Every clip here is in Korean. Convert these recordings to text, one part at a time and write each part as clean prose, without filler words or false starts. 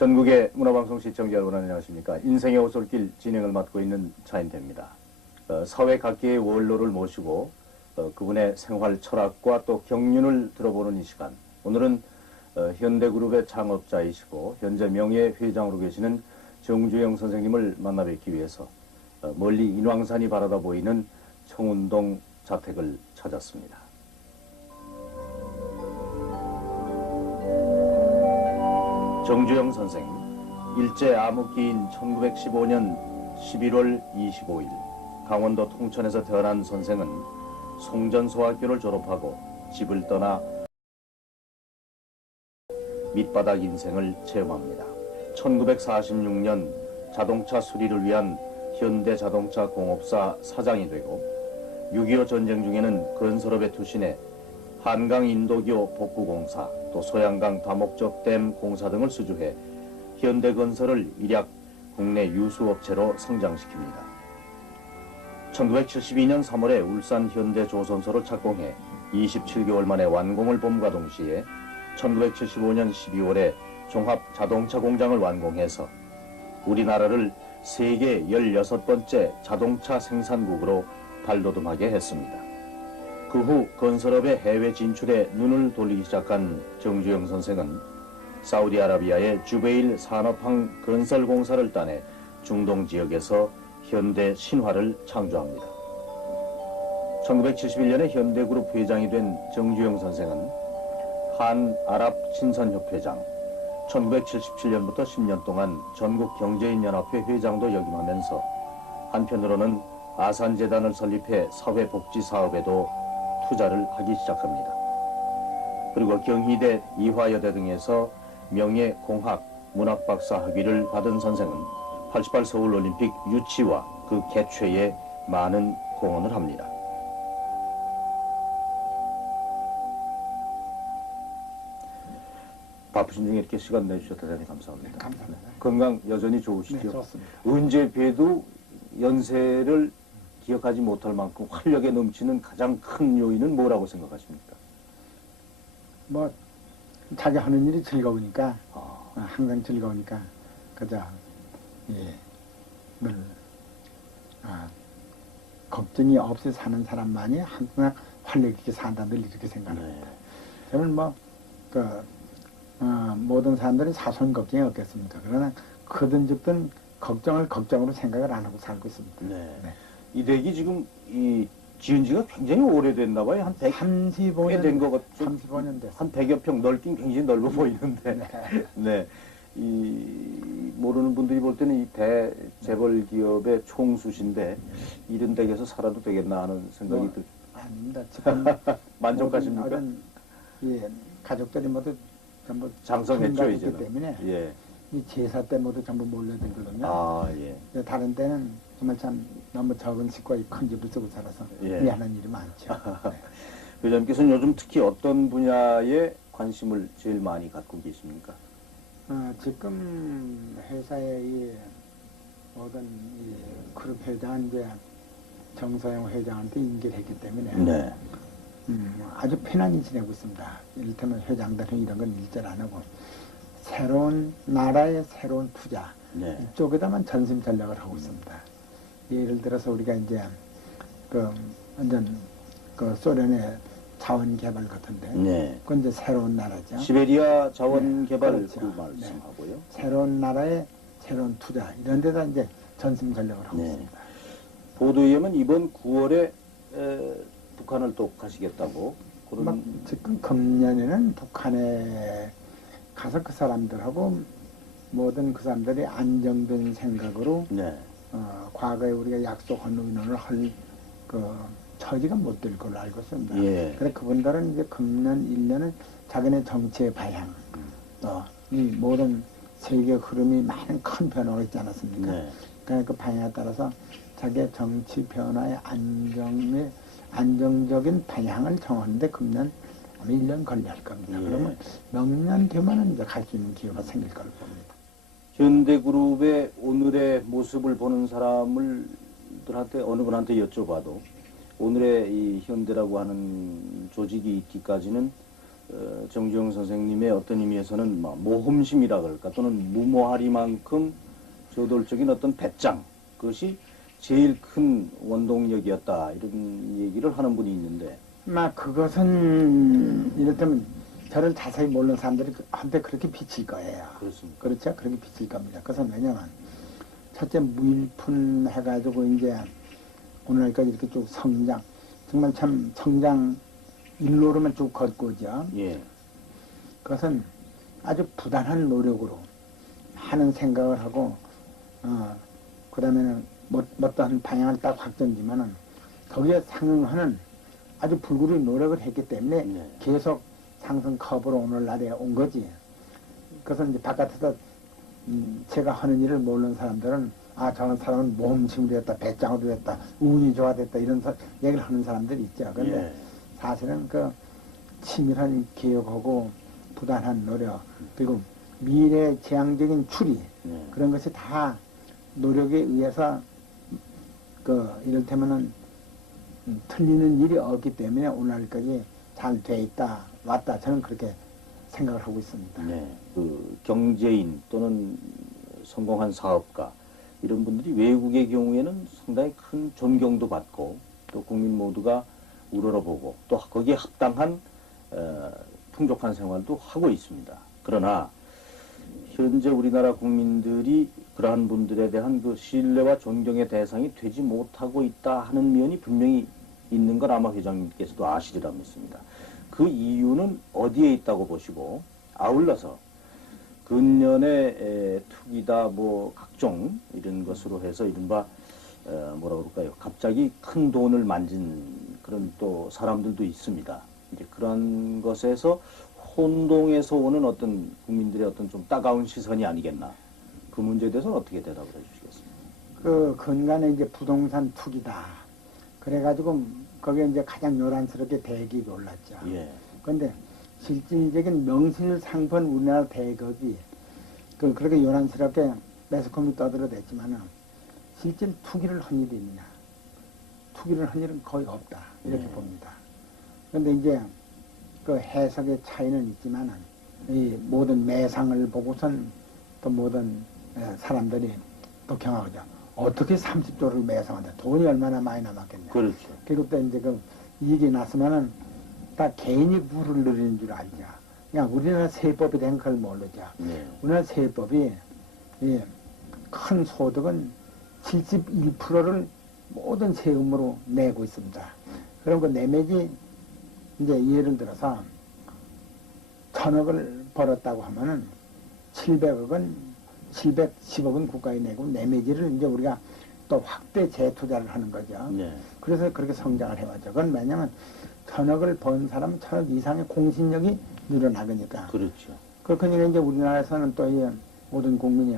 전국의 문화방송 시청자 여러분 안녕하십니까. 인생의 오솔길 진행을 맡고 있는 차인태입니다. 사회 각계의 원로를 모시고 그분의 생활 철학과 또 경륜을 들어보는 이 시간. 오늘은 현대그룹의 창업자이시고 현재 명예회장으로 계시는 정주영 선생님을 만나 뵙기 위해서 멀리 인왕산이 바라다 보이는 청운동 자택을 찾았습니다. 정주영 선생, 일제 암흑기인 1915년 11월 25일 강원도 통천에서 태어난 선생은 송전소학교를 졸업하고 집을 떠나 밑바닥 인생을 체험합니다. 1946년 자동차 수리를 위한 현대자동차공업사 사장이 되고 6.25 전쟁 중에는 건설업에 투신해 한강 인도교 복구공사, 또 소양강 다목적 댐 공사 등을 수주해 현대건설을 일약 국내 유수업체로 성장시킵니다. 1972년 3월에 울산 현대조선소를 착공해 27개월 만에 완공을 봄과 동시에 1975년 12월에 종합자동차 공장을 완공해서 우리나라를 세계 16번째 자동차 생산국으로 발돋움하게 했습니다. 그 후 건설업의 해외 진출에 눈을 돌리기 시작한 정주영 선생은 사우디아라비아의 주베일 산업항 건설공사를 따내 중동 지역에서 현대 신화를 창조합니다. 1971년에 현대그룹 회장이 된 정주영 선생은 한아랍 친선협회장, 1977년부터 10년 동안 전국경제인연합회 회장도 역임하면서 한편으로는 아산재단을 설립해 사회복지사업에도 투자를 하기 시작합니다. 그리고 경희대, 이화여대 등에서 명예공학, 문학박사 학위를 받은 선생은 88 서울올림픽 유치와 그 개최에 많은 공헌을 합니다. 바쁘신 중에 이렇게 시간 내주셔서 대단히 감사합니다. 네, 감사합니다. 건강 여전히 좋으시죠? 네, 좋습니다. 언제 봬도 연세를 기억하지 못할 만큼 활력에 넘치는 가장 큰 요인은 뭐라고 생각하십니까? 뭐 자기 하는 일이 즐거우니까 항상 즐거우니까 그저 늘 걱정이 없이 사는 사람만이 항상 활력 있게 산다 늘 이렇게 생각합니다. 저는 모든 사람들이 사소한 걱정이 없겠습니까? 그러나 크든 적든 걱정을 걱정으로 생각을 안 하고 살고 있습니다. 네. 이 댁이 지금 지은 지가 굉장히 오래됐나 봐요. 한 35년 된 것 같죠. 35년 됐어요. 한 100여 평 넓긴 굉장히 넓어 보이는데. 네. 모르는 분들이 볼 때는 이 대재벌 기업의 총수신데 이런 댁에서 살아도 되겠나 하는 생각이 아닙니다. 지금 만족하십니까? 가족들이 모두 전부 장성했죠, 이제는. 때문에 예. 이 제사 때 모두 전부 몰려들거든요. 예. 다른 때는 정말 참 너무 적은 식구와 큰 집을 쓰고 살아서 미안한 일이 많죠. 회장님께서는 요즘 특히 어떤 분야에 관심을 제일 많이 갖고 계십니까? 지금 회사의 모든 그룹 회장은 이제 정서영 회장한테 인계를 했기 때문에 아주 편안히 지내고 있습니다. 이를테면 회장들은 이런 건 일절 안 하고 새로운 나라의 새로운 투자 이쪽에다만 전심 전략을 하고 있습니다. 예를 들어서 우리가 이제 완전 소련의 자원 개발 같은데 그건 이제 새로운 나라죠. 시베리아 자원 개발 그렇죠. 그 말씀하고요. 새로운 나라의 새로운 투자 이런 데다 이제 전심 전략을 하고 있습니다. 보도에 의하면 이번 9월에 북한을 또 가시겠다고 그런 지금 금년에는 북한에 가서 그 사람들하고 모든 그 사람들이 안정된 생각으로 과거에 우리가 약속한 의논을 할 처지가 못 될 걸로 알고 있습니다. 그래서 그분들은 이제 금년 1년은 자기네 정치의 방향, 이 모든 세계 흐름이 많은 큰 변화가 있지 않았습니까? 그러니까 그 방향에 따라서 자기의 정치 변화의 안정적인 방향을 정하는데 금년 아마 1년 걸릴 겁니다. 그러면 명년 되면은 이제 갈 수 있는 기회가 생길 걸로 봅니다. 현대그룹의 오늘의 모습을 보는 사람들한테 어느 분한테 여쭤봐도 오늘의 이 현대라고 하는 조직이 있기까지는 정주영 선생님의 어떤 의미에서는 모험심이라 그럴까 또는 무모하리만큼 저돌적인 어떤 배짱, 그것이 제일 큰 원동력이었다 이런 얘기를 하는 분이 있는데, 그것은 이를테면 저를 자세히 모르는 사람들이 한테 그렇게 비칠 거예요. 그렇습니까? 그렇죠? 그렇게 비칠 겁니다. 그것은 왜냐면 첫째 무일푼 해가지고 이제 오늘까지 이렇게 쭉 성장, 정말 참 성장 일로로만 쭉 걷고죠. 예. 그것은 아주 부단한 노력으로 하는 생각을 하고, 그 다음에는 어떠한 방향을 딱 확정지만은 거기에 상응하는 아주 불구리 노력을 했기 때문에 네. 계속 상승 커브로 오늘날에 온 거지. 그것은 이제 바깥에서 제가 하는 일을 모르는 사람들은 저런 사람은 모험심으로 했다, 배짱으로 했다, 운이 좋아됐다 이런 얘기를 하는 사람들이 있죠. 그런데 예. 사실은 그 치밀한 개혁하고 부단한 노력 그리고 미래 지향적인 추리 네. 그런 것이 다 노력에 의해서 이를테면은 틀리는 일이 없기 때문에 오늘까지 잘 돼 있다 왔다 저는 그렇게 생각을 하고 있습니다. 네. 그 경제인 또는 성공한 사업가 이런 분들이 외국의 경우에는 상당히 큰 존경도 받고 또 국민 모두가 우러러보고 또 거기에 합당한 풍족한 생활도 하고 있습니다. 그러나 현재 우리나라 국민들이 그러한 분들에 대한 그 신뢰와 존경의 대상이 되지 못하고 있다 하는 면이 분명히 있는 걸 아마 회장님께서도 아시리라 믿습니다. 그 이유는 어디에 있다고 보시고, 아울러서 근년에 투기다 뭐 각종 이런 것으로 해서 이른바 뭐라 그럴까요? 갑자기 큰 돈을 만진 그런 또 사람들도 있습니다. 이제 그런 것에서 혼동에서 오는 어떤 국민들의 어떤 좀 따가운 시선이 아니겠나. 그 문제에 대해서는 어떻게 대답을 해주시겠습니까? 그 근간에 이제 부동산 투기다. 그래가지고 거기에 이제 가장 요란스럽게 대기가 올랐죠. 예. 그런데 실질적인 명실상부한 우리나라 대국이 그렇게 요란스럽게 매스컴이 떠들어댔지만은 실질 투기를 한 일이 있느냐? 투기를 한 일은 거의 없다 이렇게 봅니다. 그런데 이제 그 해석의 차이는 있지만은 이 모든 매상을 보고선 또 모든 사람들이 또 경악하죠. 어떻게 30조를 매상한다? 돈이 얼마나 많이 남았겠냐? 그렇죠. 그리고 또 이제 그 이익이 났으면은 다 개인이 부를 누리는 줄 알죠. 그냥 우리나라 세법이 된 걸 모르죠. 네. 우리나라 세법이 큰 소득은 71%를 모든 세금으로 내고 있습니다. 그럼 그 내매지 이제 예를 들어서 1000억을 벌었다고 하면은 710억은 국가에 내고 내매지를 이제 우리가 또 확대 재투자를 하는 거죠. 네. 그래서 그렇게 성장을 해왔죠. 그건 왜냐면 1000억을 번 사람은 1000억 이상의 공신력이 늘어나거니까. 그렇죠. 그렇거니 이제 우리나라에서는 또 이 모든 국민이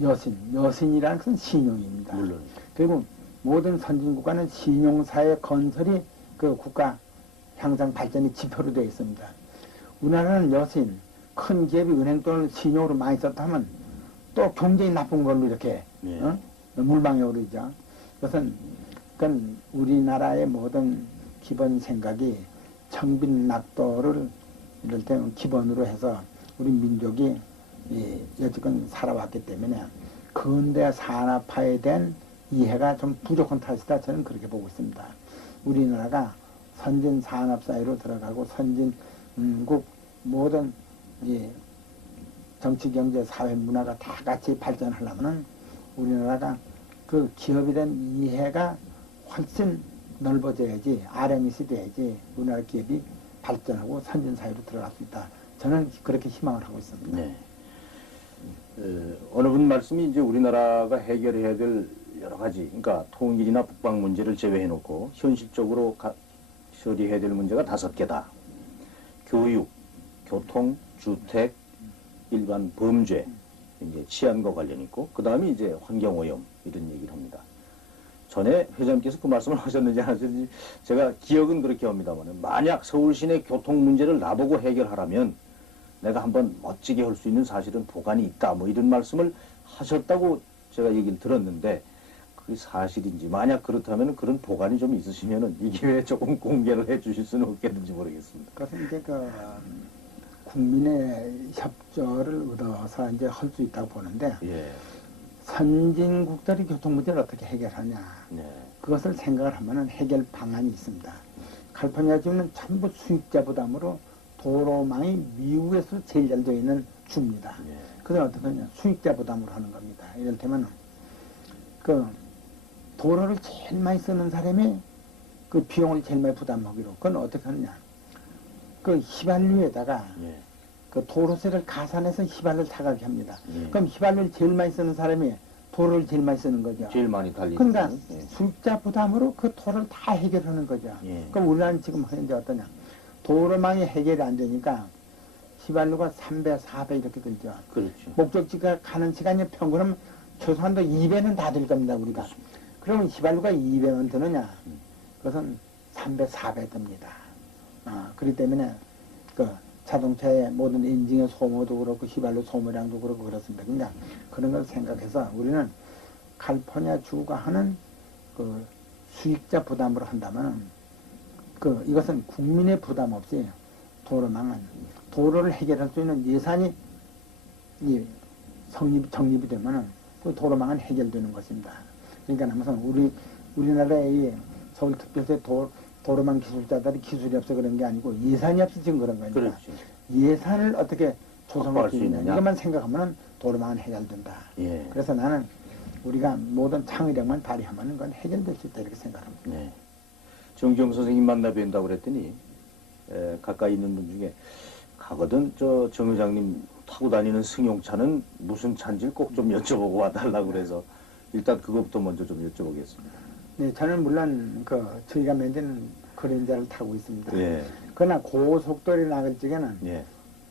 여신이라는 것은 신용입니다. 물론. 그리고 모든 선진국가는 신용사회 건설이 그 국가 향상 발전의 지표로 되어 있습니다. 우리나라는 여신, 큰 기업이 은행 돈을 신용으로 많이 썼다 하면 또 경제이 나쁜 걸로 이렇게 네. 물망에 오르죠. 그것은 우리나라의 모든 기본 생각이 청빈낙도를 이럴 때 기본으로 해서 우리 민족이 여지껏 살아왔기 때문에 근대 산업화에 대한 이해가 좀 부족한 탓이다 저는 그렇게 보고 있습니다. 우리나라가 선진 산업 사회로 들어가고 선진국 모든 정치, 경제, 사회, 문화가 다 같이 발전하려면은 우리나라가 그 기업에 대한 이해가 훨씬 넓어져야지, 아량이시 돼야지 우리나라 기업이 발전하고 선진 사회로 들어갈 수 있다. 저는 그렇게 희망을 하고 있습니다. 네. 어느 분 말씀이 이제 우리나라가 해결해야 될 여러 가지, 그러니까 통일이나 북방 문제를 제외해놓고 현실적으로 처리해야 될 문제가 5개다. 교육, 교통, 주택, 일반 범죄, 이제 치안과 관련 있고, 그 다음에 이제 환경오염 이런 얘기를 합니다. 전에 회장님께서 그 말씀을 하셨는지 안 하셨는지 제가 기억은 그렇게 합니다만, 만약 서울 시내 교통 문제를 나보고 해결하라면 내가 한번 멋지게 할 수 있는 사실은 보관이 있다, 뭐 이런 말씀을 하셨다고 제가 얘기를 들었는데, 그게 사실인지 만약 그렇다면 그런 보관이 좀 있으시면은 이 기회에 조금 공개를 해주실 수는 없겠는지 모르겠습니다. 그것은 이제 그 국민의 협조를 얻어서 이제 할 수 있다고 보는데 예, 선진국들이 교통 문제를 어떻게 해결하냐 네, 그것을 생각을 하면은 해결 방안이 있습니다. 칼포니아주는 전부 수입자 부담으로 도로망이 미국에서 제일 잘 되어 있는 주입니다. 예, 그건 어떻게 하냐 수입자 부담으로 하는 겁니다. 이를테면 그 도로를 제일 많이 쓰는 사람이 그 비용을 제일 많이 부담하기로 그건 어떻게 하느냐 그 휘발유에다가 예, 그 도로세를 가산해서 휘발유를 타가게 합니다. 예. 그럼 휘발유를 제일 많이 쓰는 사람이 도로를 제일 많이 쓰는 거죠. 제일 많이 달리는 그러니까 거는, 예. 수입자 부담으로 그 도로를 다 해결하는 거죠. 예. 그럼 우리나라는 지금 현재 어떠냐? 도로망이 해결이 안 되니까 휘발유가 3배, 4배 이렇게 들죠. 그렇죠. 목적지가 가는 시간이 평균은 최소한도 2배는 다 들 겁니다, 우리가. 그러면 휘발유가 2배만 드느냐? 그것은 3배, 4배 듭니다. 그렇기 때문에 그 자동차의 모든 엔진의 소모도 그렇고 휘발유 소모량도 그렇고 그렇습니다. 그러니까 그런 걸 생각해서 우리는 칼포니아 주가 하는 그 수익자 부담으로 한다면 그 이것은 국민의 부담 없이 도로망은 도로를 해결할 수 있는 예산이 정립이 되면은 그 도로망은 해결되는 것입니다. 그러니까 무슨 우리나라의 이 서울특별시 도로망 기술자들이 기술이 없어 그런 게 아니고 예산이 없이 지금 그런 거니까 그렇죠. 예산을 어떻게 조성할 확보할 수 수 있느냐 있느냐. 이것만 생각하면 도로망은 해결된다. 예. 그래서 나는 우리가 모든 창의력만 발휘하면 그건 해결될 수 있다 이렇게 생각합니다. 네. 정경 선생님 만나 뵌다고 그랬더니 가까이 있는 분 중에 가거든 저 정 회장님 타고 다니는 승용차는 무슨 차인지 꼭 좀 여쭤보고 와달라고 그래서 일단 그것부터 먼저 좀 여쭤보겠습니다. 네, 저는 물론 저희가 만든 그랜저를 타고 있습니다. 예, 그러나 고속도로에 나갈 적에는 예,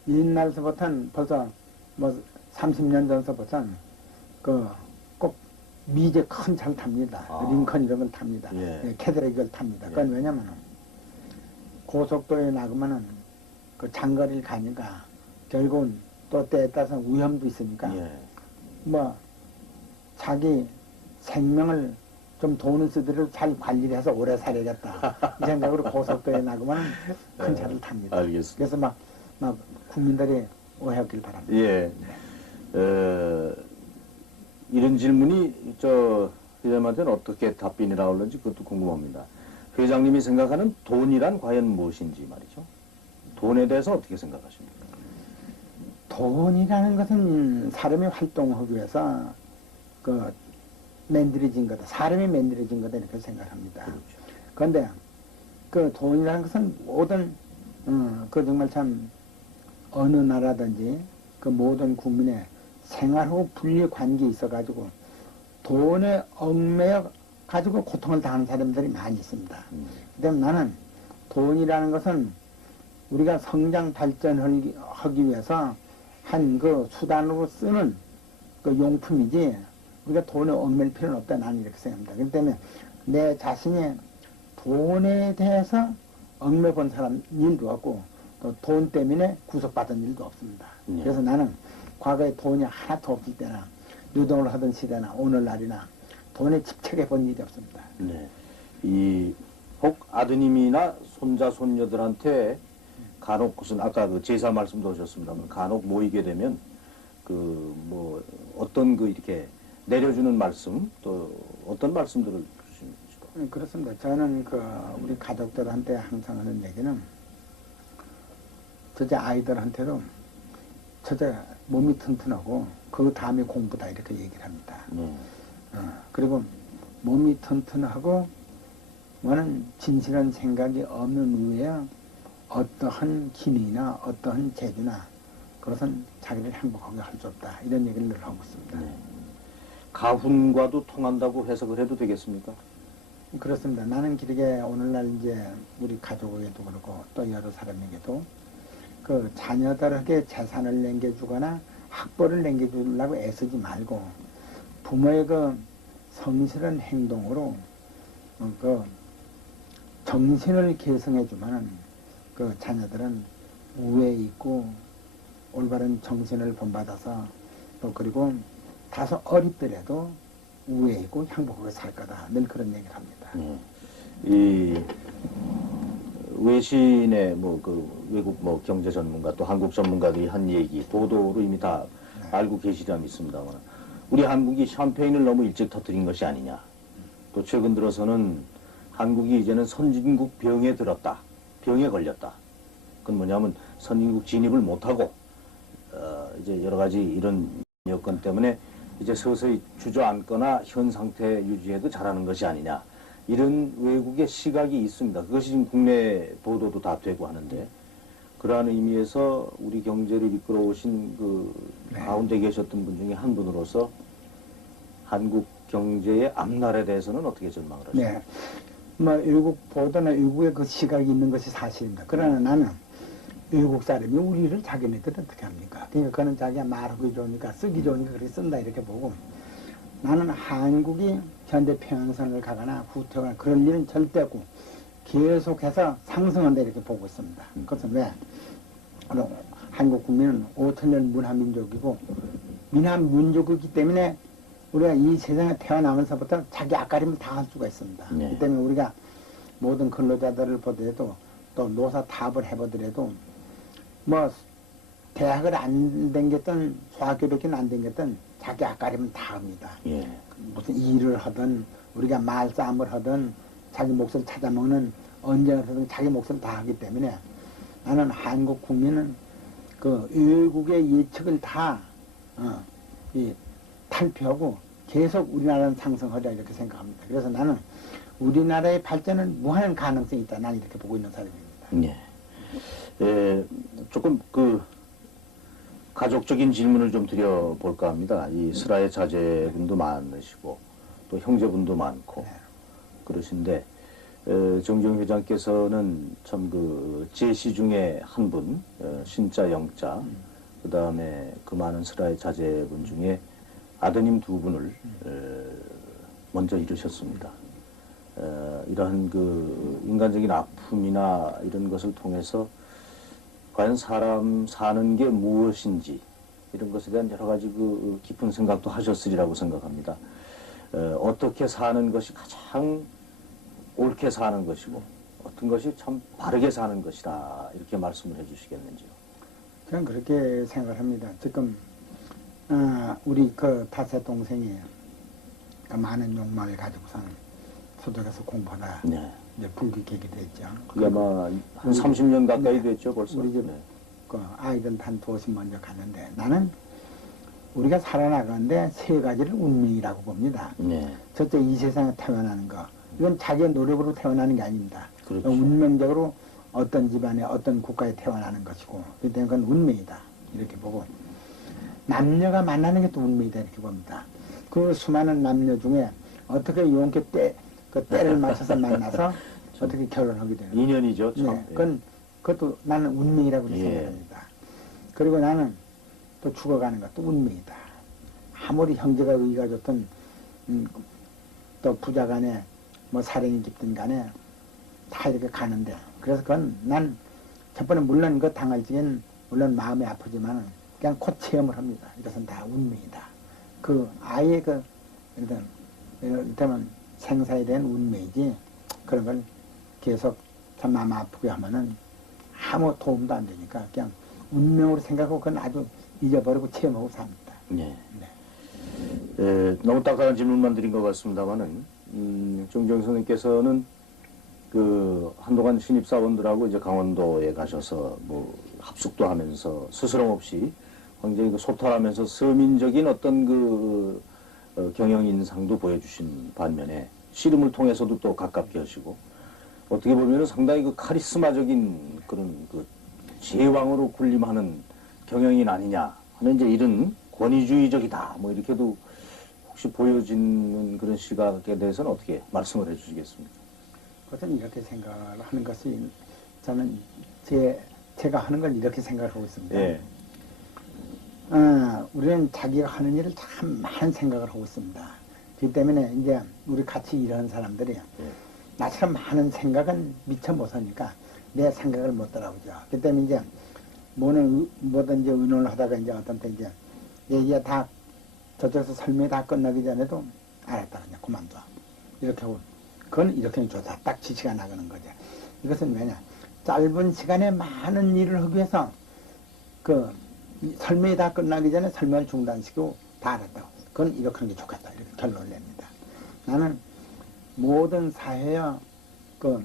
옛날서부터는 벌써 뭐 30년 전서부터는 꼭 미제 큰 차를 탑니다. 아. 링컨 이런 걸 탑니다. 예. 예, 캐드렉 이걸 탑니다. 그건 예. 왜냐면은 고속도로에 나가면은 그 장거리를 가니까 결국은 또 때에 따라서 위험도 있으니까 예. 뭐 자기 생명을 좀 돈을 쓰더라도 잘 관리를 해서 오래 살아야겠다. 이 생각으로 고속도로에 나가면 큰 차를 탑니다. 알겠습니다. 그래서 막 국민들이 오해하길 바랍니다. 예. 이런 질문이 저 회장님한테는 어떻게 답변이 나올는지 그것도 궁금합니다. 회장님이 생각하는 돈이란 과연 무엇인지 말이죠. 돈에 대해서 어떻게 생각하십니까? 돈이라는 것은 사람이 활동하기 위해서 만들어진 거다. 사람이 만들어진 거다 이렇게 생각합니다. 그렇죠. 그런데 그 돈이라는 것은 모든 그 정말 참 어느 나라든지 그 모든 국민의 생활하고 분리 관계에 있어가지고 돈에 얽매여 가지고 고통을 당하는 사람들이 많이 있습니다. 그다음에 나는 돈이라는 것은 우리가 성장 발전하기 위해서 한 그 수단으로 쓰는 그 용품이지 우리가 돈에 얽매일 필요는 없다 나는 이렇게 생각합니다. 그렇기 때문에 내 자신이 돈에 대해서 얽매 본 사람 일도 없고 또 돈 때문에 구속받은 일도 없습니다. 네. 그래서 나는 과거에 돈이 하나도 없을 때나 유동을 하던 시대나 오늘날이나 돈에 집착해 본 일이 없습니다. 네. 혹 아드님이나 손자, 손녀들한테 간혹 무슨 아까 그 제사 말씀도 하셨습니다만 간혹 모이게 되면 어떤 이렇게 내려주는 말씀 또 어떤 말씀들을 주십니까? 그렇습니다. 저는 우리 가족들한테 항상 하는 얘기는 저제 아이들한테도 저제 몸이 튼튼하고 그 다음에 공부다 이렇게 얘기를 합니다. 그리고 몸이 튼튼하고 뭐는 진실한 생각이 없는 후에 어떠한 기능이나 어떠한 재주나 그것은 자기를 행복하게 할 수 없다. 이런 얘기를 늘 하고 있습니다. 네. 가훈과도 통한다고 해석을 해도 되겠습니까? 그렇습니다. 나는 길게 오늘날 이제 우리 가족에게도 그렇고 또 여러 사람에게도 그 자녀들에게 재산을 남겨주거나 학벌을 남겨주려고 애쓰지 말고 부모의 그 성실한 행동으로 그 정신을 개성해주면은 그 자녀들은 우애에 있고 올바른 정신을 본받아서 또 그리고 다소 어립더라도 우애에 있고 행복하게 살 거다. 늘 그런 얘기를 합니다. 이 외신의 뭐 그 외국 뭐 경제 전문가 또 한국 전문가들이 한 얘기 보도로 이미 다 알고 계시리라 믿습니다만 우리 한국이 샴페인을 너무 일찍 터뜨린 것이 아니냐. 또 최근 들어서는 한국이 이제는 선진국 병에 들었다. 병에 걸렸다. 그건 뭐냐면 선진국 진입을 못하고 이제 여러 가지 이런 여건 때문에 이제 서서히 주저앉거나 현 상태 유지해도 잘하는 것이 아니냐. 이런 외국의 시각이 있습니다. 그것이 지금 국내 보도도 다 되고 하는데 그러한 의미에서 우리 경제를 이끌어 오신 그 가운데 계셨던 분 중에 한 분으로서 한국 경제의 앞날에 대해서는 어떻게 전망을 하십니까? 네. 뭐 외국 보도나 외국의 그 시각이 있는 것이 사실입니다. 그러나 나는 외국 사람이 우리를 자기네들 어떻게 합니까? 그러니까 그는 자기가 말하기 좋으니까 쓰기 좋으니까 그렇게 쓴다 이렇게 보고 나는 한국이 현대 평양선을 가거나 후퇴하거나 그런 일은 절대 없고 계속해서 상승한다 이렇게 보고 있습니다. 그것은 왜? 한국 국민은 5천년 문화민족이고 민족이기 때문에 우리가 이 세상에 태어나면서부터 자기 앞가림을 다 할 수가 있습니다. 네. 그 때문에 우리가 모든 근로자들을 보더라도 또 노사 타업을 해보더라도 뭐 대학을 안 댕겼던 소학교밖에 안 댕겼던 자기 앞가림은 다 합니다. 예. 무슨 일을 하든 우리가 말싸움을 하든 자기 몫을 찾아먹는 언쟁을 자기 몫을 다 하기 때문에 나는 한국 국민은 그 외국의 예측을 다 탈피하고 계속 우리나라는 상승하자 이렇게 생각합니다. 그래서 나는 우리나라의 발전은 무한한 가능성이 있다. 나는 이렇게 보고 있는 사람입니다. 예. 조금 그 가족적인 질문을 좀 드려볼까 합니다. 이 슬하의 자제분도 많으시고 또 형제분도 많고 그러신데 정정 회장께서는 참 그 제시 중에 한 분, 신자 영자, 그 다음에 그 많은 슬하의 자제분 중에 아드님 두 분을 먼저 이루셨습니다. 이러한 그 인간적인 아픔이나 이런 것을 통해서 과연 사람 사는 게 무엇인지 이런 것에 대한 여러 가지 그 깊은 생각도 하셨으리라고 생각합니다. 어떻게 사는 것이 가장 옳게 사는 것이고 어떤 것이 참 바르게 사는 것이다 이렇게 말씀을 해주시겠는지요? 저는 그렇게 생각을 합니다. 지금 우리 그 다세 동생이 그 많은 욕망을 가지고서는 소득에서 공부하다 네. 이제 불기객이 됐죠. 그게 아마 한 30년 가까이 네. 됐죠 벌써. 우리 집 네. 그 아이들 한 두어씩 먼저 갔는데 나는 우리가 살아나가는데 세 가지를 운명이라고 봅니다. 네. 첫째 이 세상에 태어나는 거 이건 자기의 노력으로 태어나는 게 아닙니다. 그렇죠. 운명적으로 어떤 집안에 어떤 국가에 태어나는 것이고 그렇기 때문에 그건 운명이다 이렇게 보고 남녀가 만나는 게 또 운명이다 이렇게 봅니다. 그 수많은 남녀 중에 어떻게 용케 그 때를 맞춰서 만나서 어떻게 결혼하게 되는 인연이죠. 참. 네, 그것도 나는 운명이라고 생각합니다. 그리고 나는 또 죽어가는 것도 운명이다. 아무리 형제가 의가 좋든 또 부자간에 뭐 사랑이 깊든 간에 다 이렇게 가는데 그래서 그건 난 첫 번에 물론 그 당할 적엔 물론 마음이 아프지만 그냥 곧 체험을 합니다. 이것은 다 운명이다. 그 아예 그 일단 생사에 대한 운명이지 그런 걸 계속 참 마음 아프게 하면은 아무 도움도 안 되니까 그냥 운명으로 생각하고 그건 아주 잊어버리고 체험하고 삽니다. 네. 너무 딱딱한 질문만 드린 것 같습니다만은 정정 선생님께서는 그 한동안 신입사원들하고 이제 강원도에 가셔서 뭐 합숙도 하면서 스스럼 없이 굉장히 그 소탈하면서 서민적인 어떤 그 경영 인상도 보여주신 반면에 씨름을 통해서도 또 가깝게 하시고 어떻게 보면 상당히 그 카리스마적인 그런 그 제왕으로 군림하는 경영인 아니냐 하는 이제 이런 권위주의적이다 뭐 이렇게도 혹시 보여지는 그런 시각에 대해서는 어떻게 말씀을 해주시겠습니까? 그것은 이렇게 생각을 하는 것이 저는 제가 하는 건 이렇게 생각을 하고 있습니다. 예. 우리는 자기가 하는 일을 참 많은 생각을 하고 있습니다. 그렇기 때문에 이제 우리 같이 일하는 사람들이 나처럼 많은 생각은 미처 못하니까 내 생각을 못 따라오죠. 그렇기 때문에 이제 뭐든지 의논을 하다가 이제 어떤 때 이제 얘기가 다 저쪽에서 설명이 다 끝나기 전에도 알았다 그냥 그만둬. 이렇게 하고 그건 이렇게 좋다. 딱 지시가 나가는 거죠. 이것은 왜냐? 짧은 시간에 많은 일을 하기 위해서 그 설명이 다 끝나기 전에 설명을 중단시키고 다 알았다고. 그건 이렇게 하는 게 좋겠다. 이렇게 결론을 냅니다. 나는 모든 사회의 그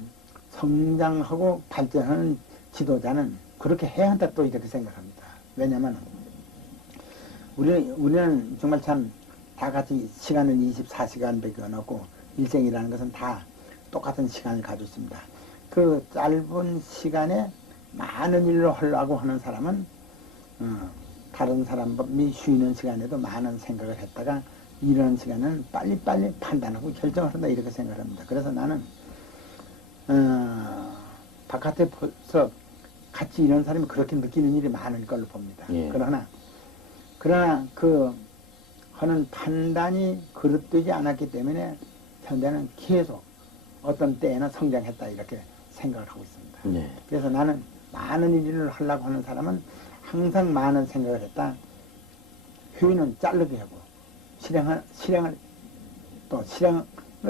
성장하고 발전하는 지도자는 그렇게 해야 한다 또 이렇게 생각합니다. 왜냐면 우리는 정말 참 다 같이 시간은 24시간밖에 안 없고 일생이라는 것은 다 똑같은 시간을 가지고 있습니다. 그 짧은 시간에 많은 일을 하려고 하는 사람은 다른 사람이 쉬는 시간에도 많은 생각을 했다가 이런 시간은 빨리빨리 판단하고 결정을 한다 이렇게 생각을 합니다. 그래서 나는 바깥에서 같이 이런 사람이 그렇게 느끼는 일이 많을 걸로 봅니다. 예. 그러나 그 하는 판단이 그릇되지 않았기 때문에 현대는 계속 어떤 때에는 성장했다 이렇게 생각을 하고 있습니다. 네. 그래서 나는 많은 일을 하려고 하는 사람은 항상 많은 생각을 했다. 효율은 자르게 하고 실행을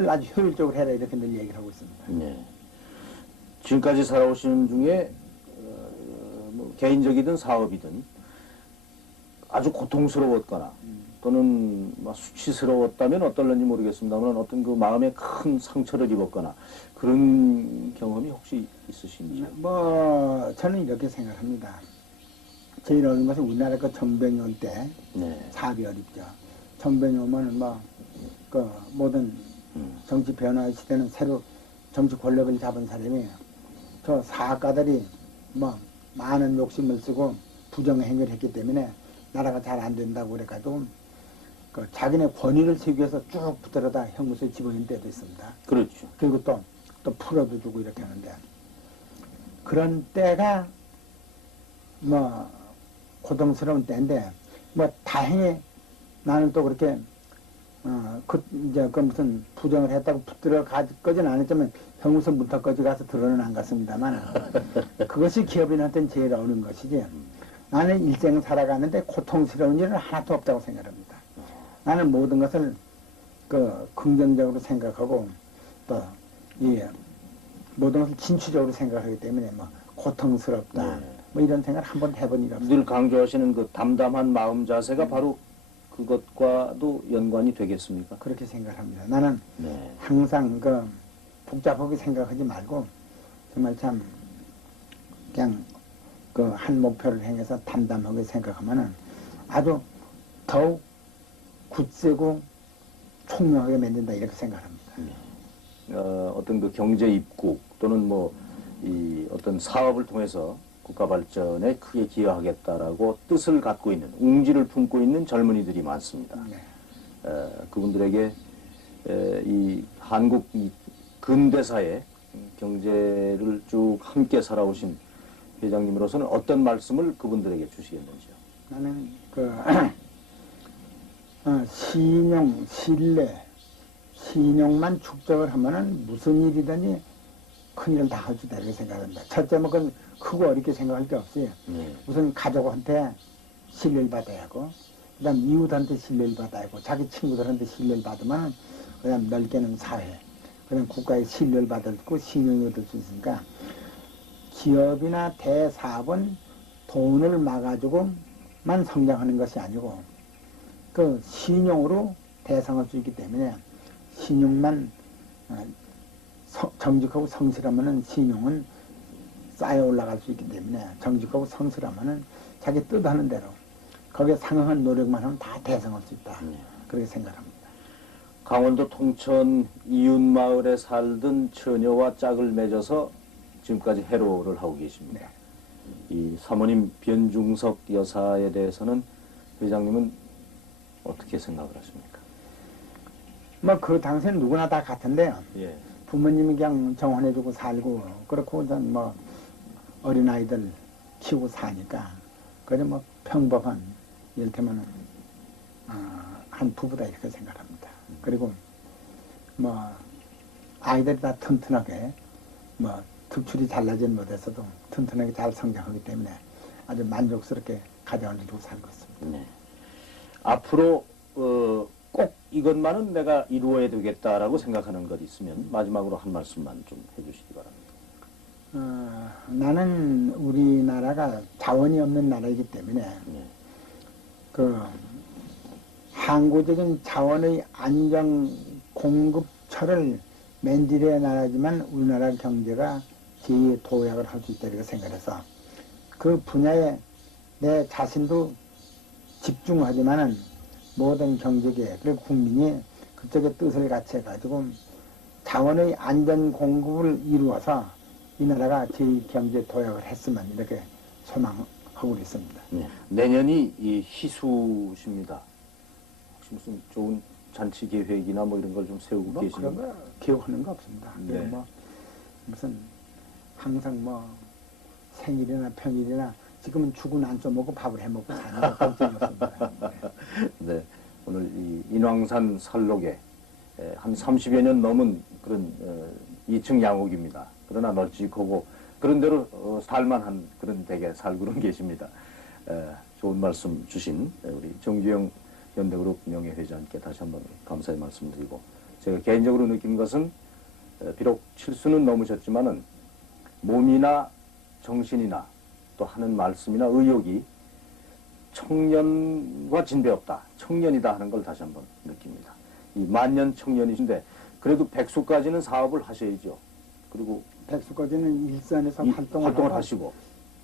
아주 효율적으로 해라 이렇게 늘 얘기를 하고 있습니다. 네. 지금까지 살아오신 중에 뭐 개인적이든 사업이든 아주 고통스러웠거나 또는 수치스러웠다면 어떨는지 모르겠습니다만 어떤 그 마음에 큰 상처를 입었거나 그런 경험이 혹시 있으신지요? 저는 이렇게 생각합니다. 제일 어려운 것은 우리나라 그 정변이 때 네. 사업이 어렵죠. 정변이 오면은 그 모든 정치 변화 시대는 새로 정치 권력을 잡은 사람이 저 사학가들이 많은 욕심을 쓰고 부정 행위를 했기 때문에 나라가 잘 안 된다고 그래가지고 그 자기네 권위를 세우기 위해서 쭉 붙들어다 형무소에 집어넣은 때도 있습니다. 그렇죠. 그리고 또 풀어도 주고 이렇게 하는데 그런 때가 고통스러운 때인데 다행히 나는 또 그렇게 이제 그 무슨 부정을 했다고 붙들어 가지까지는 안 했지만 형무소 문턱까지 가서 들어는 안 갔습니다만 그것이 기업인한테는 제일 어려운 것이지. 나는 일생 살아가는데 고통스러운 일은 하나도 없다고 생각합니다. 나는 모든 것을 긍정적으로 생각하고 또 모든 것을 진취적으로 생각하기 때문에 고통스럽다 이런 생각을 한 번 해본 일이 없습니다. 늘 강조하시는 그 담담한 마음 자세가 바로 그것과도 연관이 되겠습니까? 그렇게 생각합니다. 나는 네. 항상 복잡하게 생각하지 말고 정말 참 그냥 한 목표를 향해서 담담하게 생각하면은 아주 더욱 굳세고 총명하게 만든다 이렇게 생각합니다. 어떤 그 경제 입국 또는 어떤 사업을 통해서 국가 발전에 크게 기여하겠다라고 뜻을 갖고 있는 웅지를 품고 있는 젊은이들이 많습니다. 네. 그분들에게 이 한국 이 근대사의 경제를 쭉 함께 살아오신 회장님으로서는 어떤 말씀을 그분들에게 주시겠는지요? 나는 신용, 신뢰, 신용만 축적을 하면은 무슨 일이든지 큰일을 다 할 수 있다 이렇게 생각합니다. 첫째 그건 크고 어렵게 생각할 게 없이 우선 가족한테 신뢰를 받아야 하고 그 다음 이웃한테 신뢰를 받아야 하고 자기 친구들한테 신뢰를 받으면 그 다음 넓게는 사회 그 다음 국가의 신뢰를 받고 신용이 얻을 수 있으니까 기업이나 대사업은 돈을 막아주고만 성장하는 것이 아니고 그 신용으로 대상할 수 있기 때문에 신용만 정직하고 성실하면은 신용은 쌓여 올라갈 수 있기 때문에 정직하고 성실하면은 자기 뜻하는 대로 거기에 상응한 노력만 하면 다 대성할 수 있다. 그렇게 생각합니다. 강원도 통천 이웃마을에 살던 처녀와 짝을 맺어서 지금까지 해로를 하고 계십니다. 이 사모님 변중석 여사에 대해서는 회장님은 어떻게 생각을 하십니까? 그 당시에는 누구나 다 같은데요. 예. 부모님이 그냥 정혼해주고 살고 그렇고 어린아이들 키우고 사니까 그냥 평범한 이를테면 한 부부다 이렇게 생각합니다. 그리고 아이들이 다 튼튼하게 특출이 잘나진 못해서도 튼튼하게 잘 성장하기 때문에 아주 만족스럽게 가정을 이루고 살고 있습니다. 네. 앞으로 꼭 이것만은 내가 이루어야 되겠다라고 생각하는 것 있으면 마지막으로 한 말씀만 좀 해주시기 바랍니다. 나는 우리나라가 자원이 없는 나라이기 때문에 네. 그 항구적인 자원의 안정 공급처를 맨질의 나라지만 우리나라 경제가 제 도약을 할 수 있다 이렇게 생각해서 그 분야에 내 자신도 집중하지만은 모든 경제계 그리고 국민이 그쪽에 뜻을 같이 해가지고 자원의 안전 공급을 이루어서 이 나라가 제2경제 도약을 했으면 이렇게 소망하고 있습니다. 네. 내년이 이 희수십니다. 혹시 무슨 좋은 잔치 계획이나 뭐 이런 걸 좀 세우고 뭐 계시는 그런 거 기억하는 거 없습니다. 네. 뭐 무슨 항상 뭐 생일이나 평일이나 지금은 죽은 안 써먹고 밥을 해먹고 사는 거 걱정이 없습니다. 네. 오늘 이 인왕산 산록에 한 30여 년 넘은 그런 2층 양옥입니다. 그러나 널찍하고 그런 대로 살만한 그런 댁에 살고는 계십니다. 좋은 말씀 주신 우리 정주영 현대그룹 명예회장님께 다시 한번 감사의 말씀드리고 제가 개인적으로 느낀 것은 비록 칠수는 넘으셨지만은 몸이나 정신이나 또 하는 말씀이나 의욕이 청년과 진배 없다. 청년이다 하는 걸 다시 한번 느낍니다. 이 만년 청년이신데 그래도 백수까지는 사업을 하셔야죠. 그리고 백수까지는 일선에서 활동을 하시고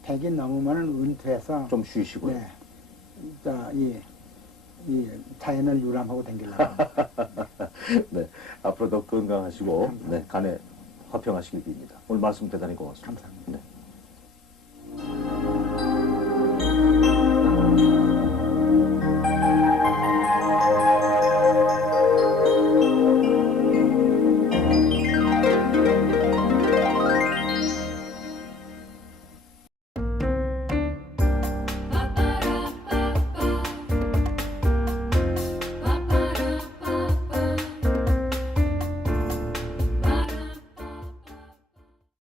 100이 넘으면 은퇴해서 좀 쉬시고요. 네, 이 자연을 유람하고 다니려고 합니다. 네, 앞으로 더 건강하시고 네, 간에 화평하시길 빕니다. 오늘 말씀 대단히 고맙습니다. 감사합니다. 네.